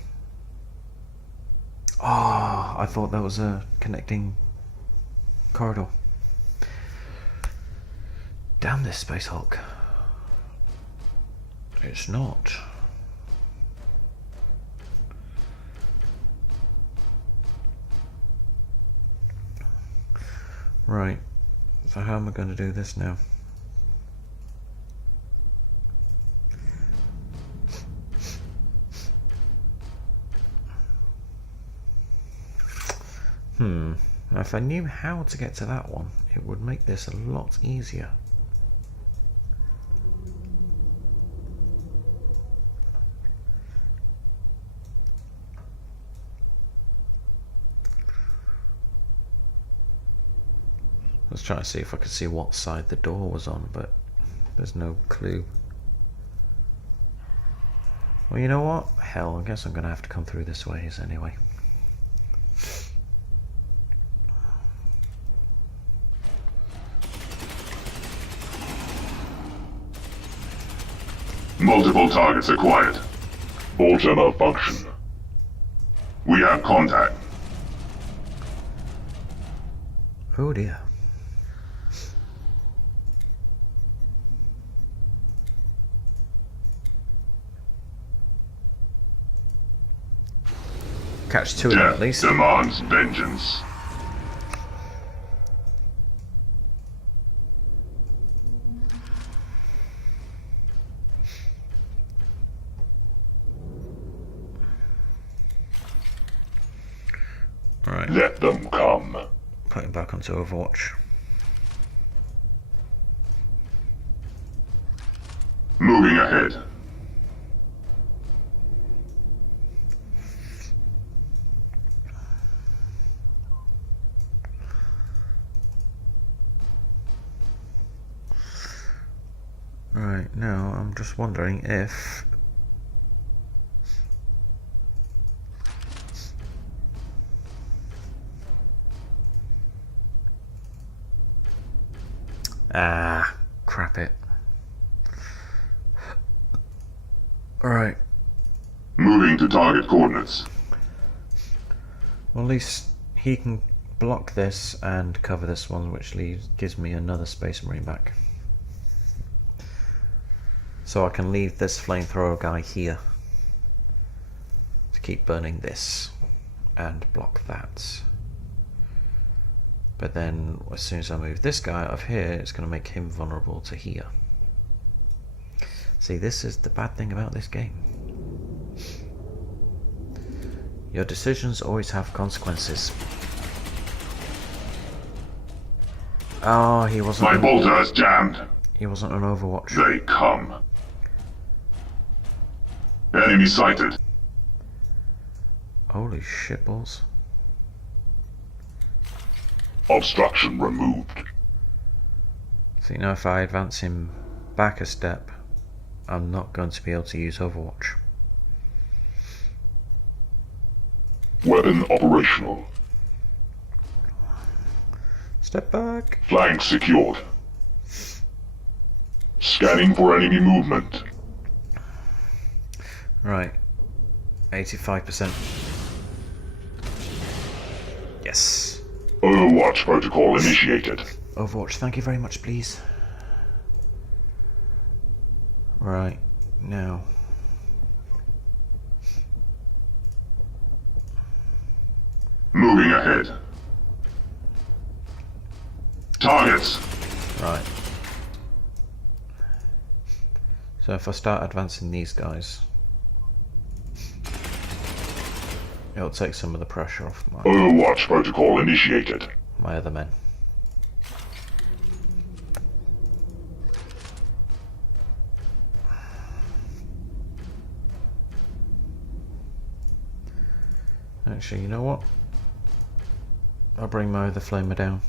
Oh, I thought that was a connecting corridor. Damn this Space Hulk. It's not. Right. So how am I going to do this now? Now if I knew how to get to that one, it would make this a lot easier. I was trying to see if I could see what side the door was on, but there's no clue. Well, you know what? Hell, I guess I'm going to have to come through this ways anyway. Multiple targets acquired. Bolter malfunction. We have contact. Oh dear. Catch two of them at least. Demands vengeance. Alright. Let them come. Put him back onto Overwatch. Moving ahead. Right, now I'm just wondering if... Ah, crap it. Alright. Moving to target coordinates. Well, at least he can block this and cover this one, which gives me another Space Marine back. So I can leave this flamethrower guy here to keep burning this and block that. But then as soon as I move this guy out of here, it's going to make him vulnerable to here. See, this is the bad thing about this game. Your decisions always have consequences. Oh, he wasn't. My bolter is jammed. He wasn't on Overwatch. They come. Enemy sighted. Holy shitballs. Obstruction removed. See, now if I advance him back a step, I'm not going to be able to use Overwatch. Weapon operational. Step back. Flank secured. Scanning for enemy movement. Right. 85%. Yes. Overwatch protocol initiated. Overwatch, thank you very much, please. Right. Now. Moving ahead. Targets. Right. So if I start advancing these guys, it'll take some of the pressure off Overwatch protocol initiated. my other men. Actually, you know what? I'll bring my other flamer down.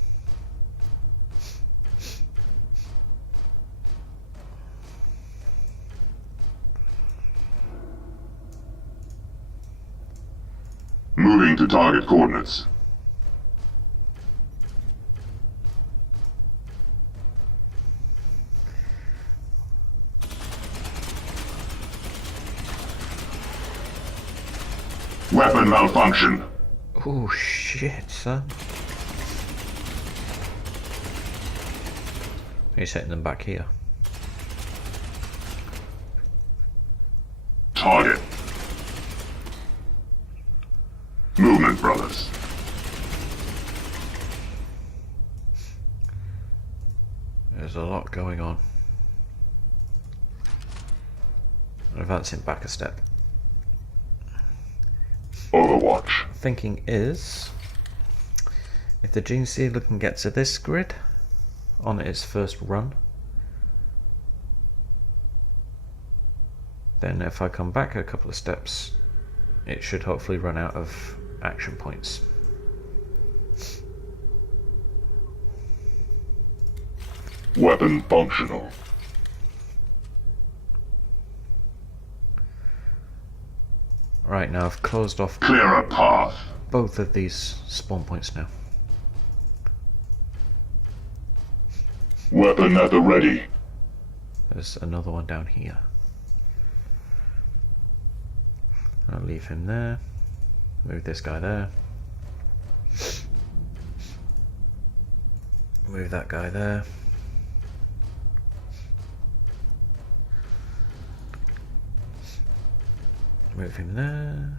Moving to target coordinates. Weapon malfunction. Oh shit, son. He's hitting them back here. Target. Movement, brothers. There's a lot going on. Advancing back a step. Overwatch. Thinking is, if the genestealer can get to this grid on its first run, then if I come back a couple of steps, it should hopefully run out of action points. Weapon functional. Right, now I've closed off Clear a path. both of these spawn points now. Weapon at the ready. There's another one down here. I'll leave him there. Move this guy there. Move that guy there. Move him there.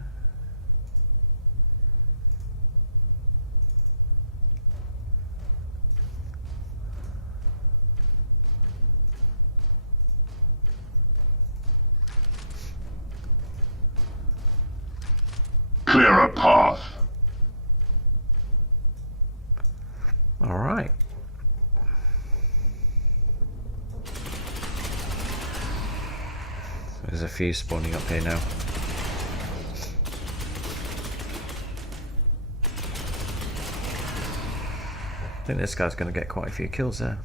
Clear a path. All right. There's a few spawning up here now. I think this guy's going to get quite a few kills there.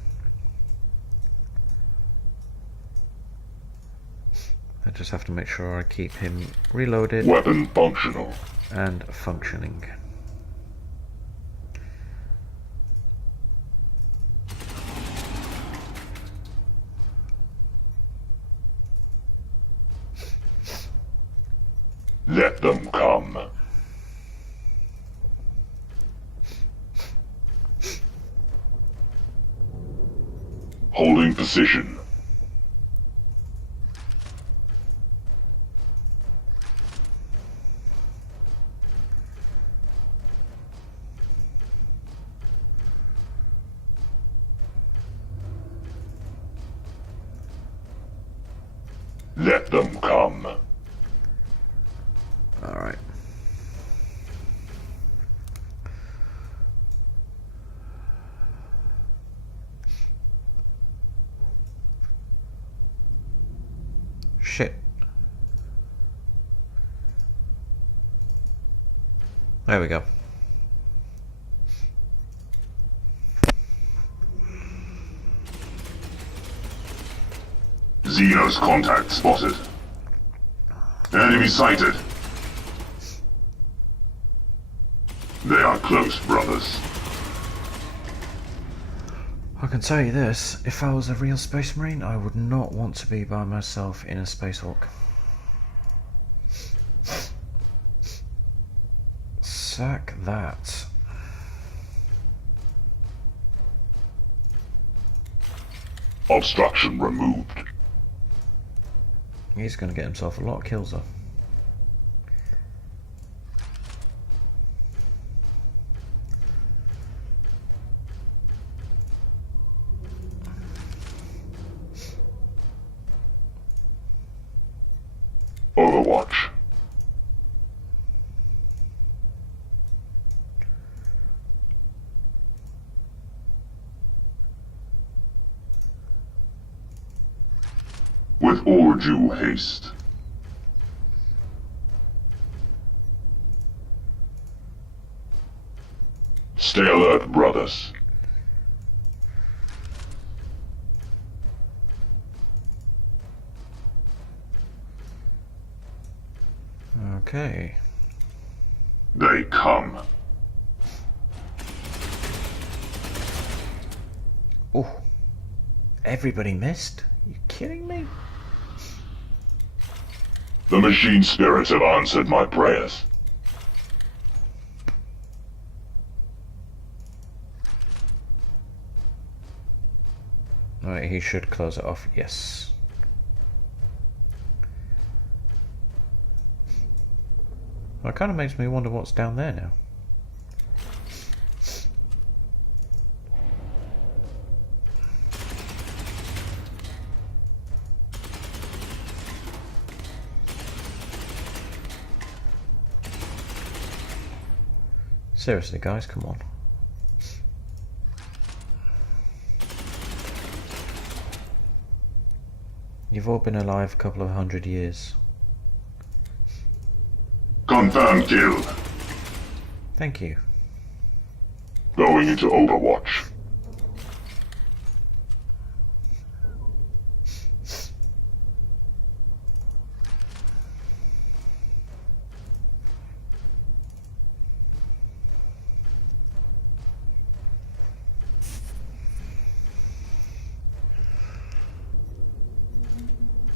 I just have to make sure I keep him reloaded Weapon functional. and functioning. Let them come. Holding position. Let them come. All right. Shit. There we go. Xenos contact spotted. Enemy sighted. They are close, brothers. I can tell you this, if I was a real space marine, I would not want to be by myself in a space hulk. Sack that. Obstruction removed. He's going to get himself a lot of kills though. Overwatch. With all due haste. Stay alert, brothers. Okay. They come. Oh, everybody missed? Are you kidding me? The machine spirits have answered my prayers. Alright, he should close it off, yes. Well, it kind of makes me wonder what's down there now. Seriously, guys, come on. You've all been alive a couple of 100 years. Confirmed kill. Thank you. Going into Overwatch.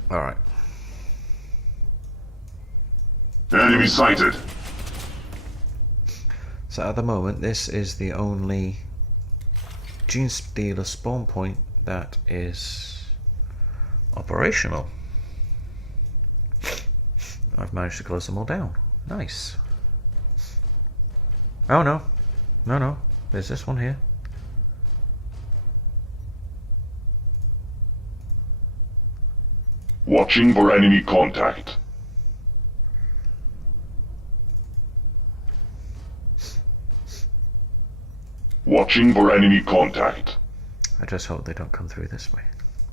Alright. Enemy sighted. So at the moment, this is the only genestealer spawn point that is operational. I've managed to close them all down. Nice. Oh no. No, no. There's this one here. Watching for enemy contact. Watching for enemy contact. I just hope they don't come through this way.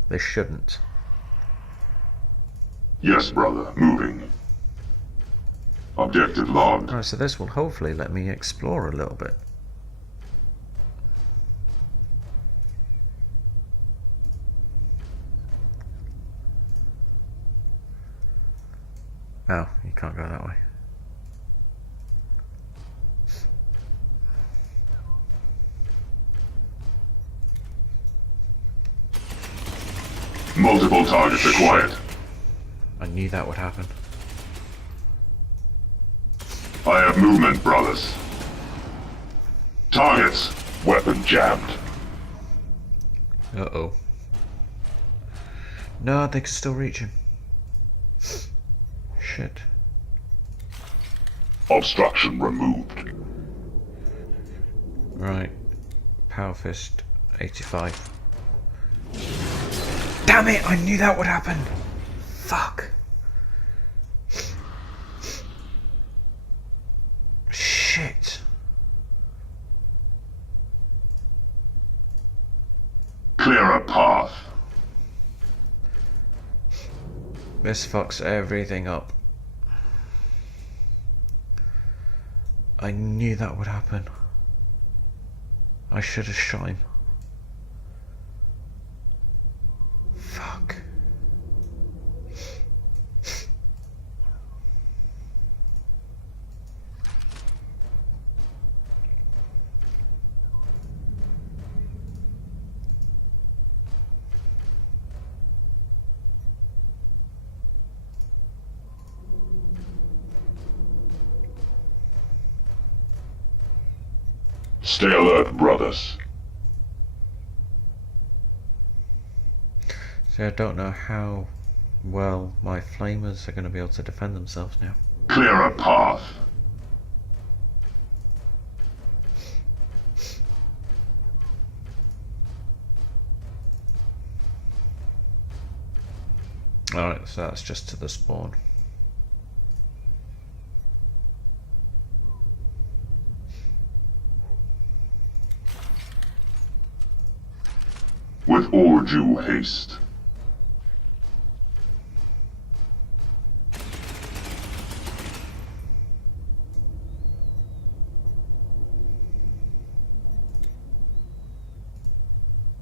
They shouldn't. Yes, brother. Moving. Objective logged. Alright, so this will hopefully let me explore a little bit. Oh, you can't go that way. Multiple targets acquired. I knew that would happen. I have movement, brothers. Targets. Weapon jammed. Uh-oh. No, they can still reach him. Shit. Obstruction removed. Right. Power Fist 85. Damn it! I knew that would happen! Fuck. Shit. Clear a path. This fucks everything up. I knew that would happen. I should have shot him. Fuck. Stay alert, brothers. So I don't know how well my flamers are going to be able to defend themselves now. Clear a path. Alright, so that's just to the spawn. With all due haste.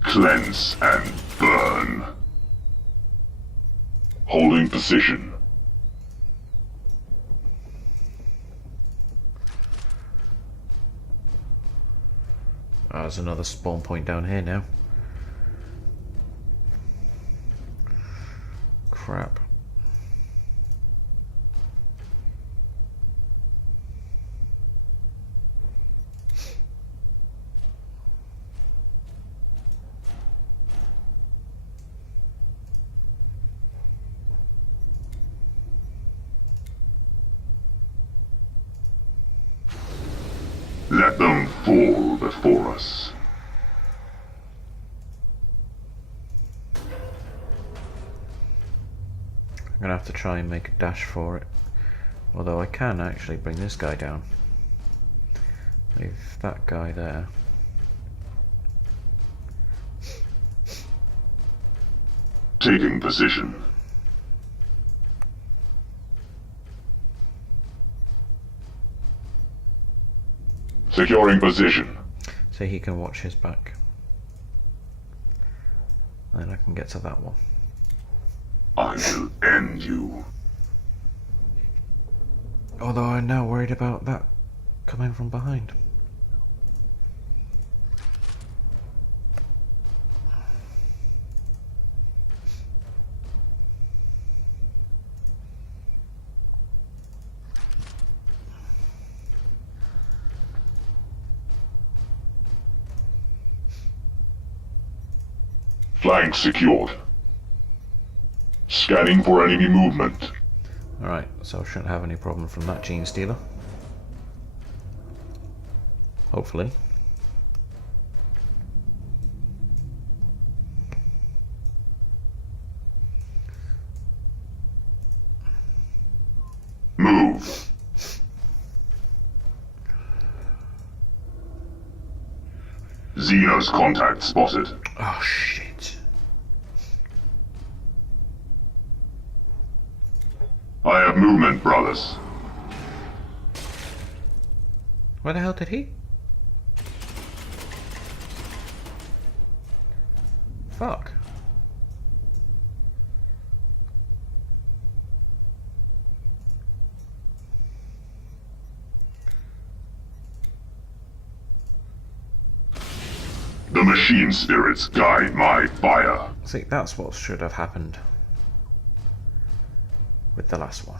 Cleanse and burn. Holding position. Oh, there's another spawn point down here now. Crap. Let them fall before us. I'm gonna have to try and make a dash for it. Although I can actually bring this guy down. Leave that guy there. Taking position. Securing position. So he can watch his back. Then I can get to that one. I will end you. Although I'm now worried about that coming from behind. Flank secured. Scanning for enemy movement. Alright, so I shouldn't have any problem from that genestealer. Hopefully. Move. Xenos contact spotted. Oh shit. I have movement, brothers. Where the hell did he? Fuck. The machine spirits guide my fire. See, that's what should have happened with the last one.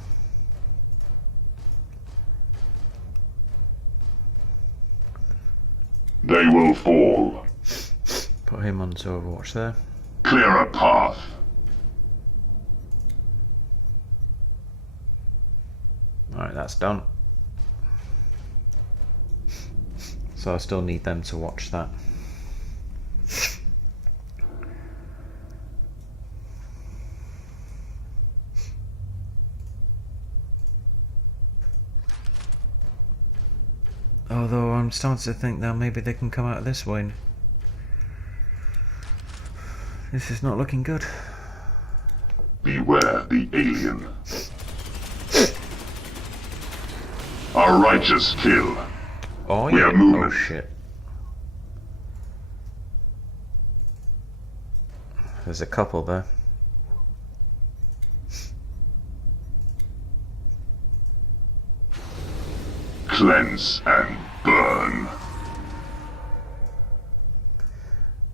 They will fall. Put him onto Overwatch there. Clear a path. Alright, that's done. So I still need them to watch that. Although I'm starting to think now maybe they can come out this way. This is not looking good. Beware the alien. A righteous kill. Oh We yeah, have movement. oh shit. There's a couple there. Cleanse and burn.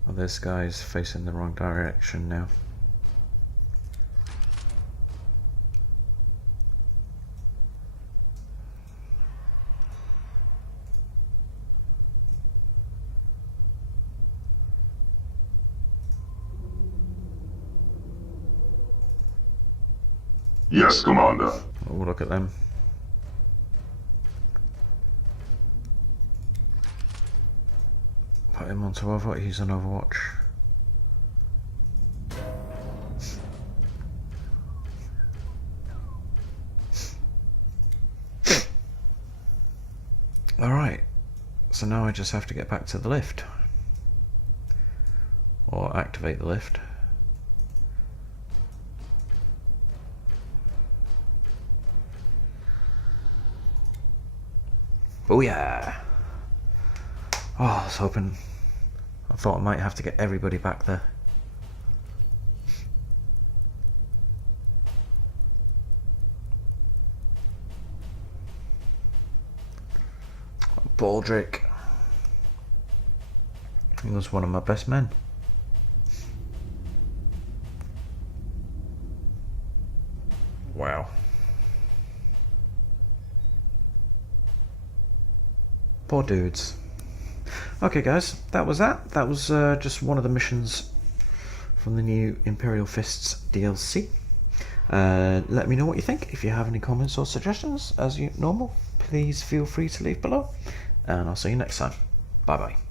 Well, this guy's facing the wrong direction now. Yes, Commander. Oh, look at them. Put him onto Overwatch. He's on Overwatch. Alright, so now I just have to get back to the lift. Or activate the lift. Oh yeah! Oh, I was hoping... I thought I might have to get everybody back there. Baldric. He was one of my best men. Wow. Poor dudes. Okay guys, that was that. That was just one of the missions from the new Imperial Fists DLC. Let me know what you think. If you have any comments or suggestions, as normal, please feel free to leave below. And I'll see you next time. Bye bye.